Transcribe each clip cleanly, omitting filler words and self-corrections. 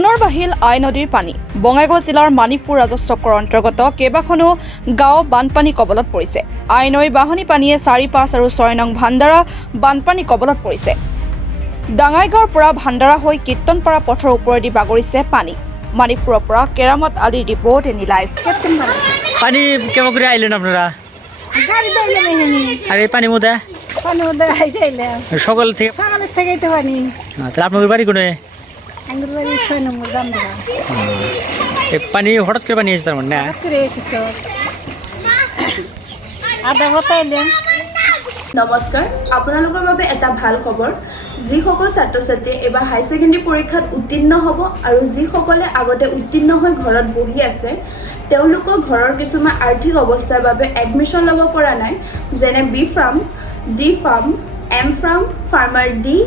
পুনৰ বাহিল আইনদীৰ পানী। বঙাইগাঁও জিলাৰ মানিকপুৰ ৰাজস্বকৰ অন্তৰ্গত কেইবাখনো গাঁও বানপানী কবলত পৰিছে। আইনৈৰ বাঢ়নী পানীয়ে ৪, ৫ আৰু ৬ নং ভাণ্ডাৰা বানপানী কবলত পৰিছে। ডাঙাইগাঁৱৰ পৰা ভাণ্ডাৰা হৈ কীৰ্তনপাৰা পথৰ ওপৰেদি বাগৰিছে পানী। মানিকপুৰৰ পৰা কেৰামত আলীৰ ৰিপৰ্ট এনি লাইভ। পানি কেমন করে আইলেন আপনারা? আর এই পানি মধ্যে সকাল থেকে পানি তাহলে আপনাদের বাড়ি কোনে? পানি হঠাৎ করে পানি এসে তার মানে নমস্কাৰ, আপোনালোকৰ বাবে এটা ভাল খবৰ। যিসকল ছাত্ৰ ছাত্ৰী এবাৰ হাই ছেকেণ্ডেৰী পৰীক্ষাত উত্তীৰ্ণ হ'ব আৰু যিসকলে আগতে উত্তীৰ্ণ হৈ ঘৰত বহি আছে তেওঁলোকৰ ঘৰৰ কিছুমান আৰ্থিক অৱস্থাৰ বাবে এডমিশ্যন ল'ব পৰা নাই, যেনে B pharm, D pharm, M pharm, ফাৰ্মাৰ D,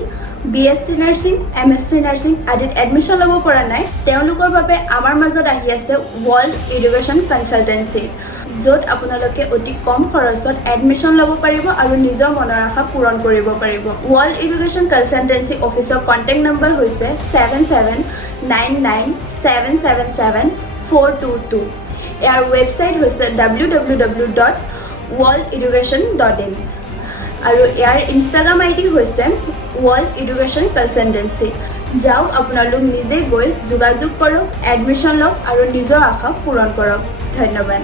BSc nursing, MSc nursing আদিত এডমিশ্যন ল'ব পৰা নাই, তেওঁলোকৰ বাবে আমাৰ মাজত আহি আছে ৱৰ্ল্ড এডুকেশ্যন কনচালটেঞ্চি, য'ত আপোনালোকে অতি কম খৰচত এডমিশ্যন ল'ব পাৰিব আৰু নিজৰ মনৰ আশা পূৰণ কৰিব পাৰিব। ৱৰ্ল্ড এডুকেশ্যন কনচালটেঞ্চি অফিচৰ কণ্টেক্ট নম্বৰ হৈছে 7799777422। ইয়াৰ ৱেবছাইট হৈছে www.worldeducation.in আৰু ইয়াৰ ইনষ্টাগ্ৰাম ID হৈছে ৱৰ্ল্ড এডুকেশ্যন কনচালটেঞ্চি। যাওক আপোনালোক নিজে গৈ যোগাযোগ কৰক, এডমিশ্যন লওক আৰু নিজৰ আশা পূৰণ কৰক। ধন্যবাদ।